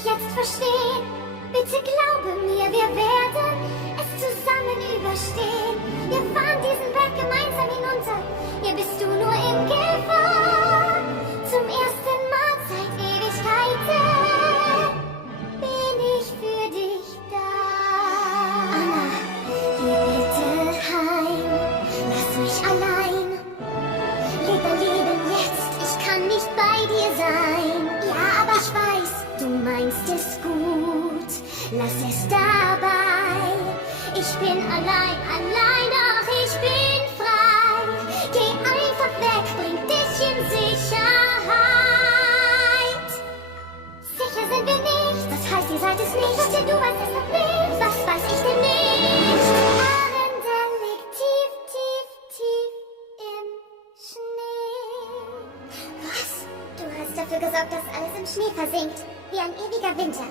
mich jetzt verstehen. Bitte glaube mir, wir werden es zusammen überstehen. Wir fahren diesen Berg gemeinsam hinunter. Hier bist du nur im Gefahr. Zum ersten Mal seit Ewigkeiten bin ich für dich da. Anna, geh bitte heim. Lass mich allein. Leb dein Leben jetzt. Ich kann nicht bei dir sein. Ja, aber ich weiß, du meinst es gut. Lass es dabei. Ich bin allein, doch ich bin frei. Geh einfach weg, bring dich in Sicherheit. Sicher sind wir nicht, das heißt, ihr seid es nicht. Denn du weißt es noch nicht, was weiß ich denn nicht? Arende liegt tief, tief, tief im Schnee. Was? Du hast dafür gesorgt, dass alles im Schnee versinkt. Wie ein ewiger Winter.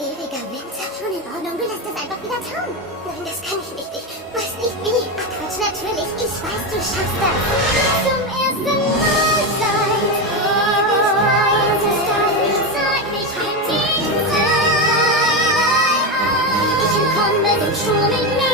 Ewiger Winter? Schon in Ordnung, du lässt das einfach wieder tauen. Nein, das kann ich nicht. Ich weiß nicht wie. Ach Quatsch, natürlich. Ich weiß, du schaffst das. Zum ersten Mal seit Ewigkeit ist da nicht Zeit. Ich bin nicht frei. Ich entkomme dem Sturm in mir.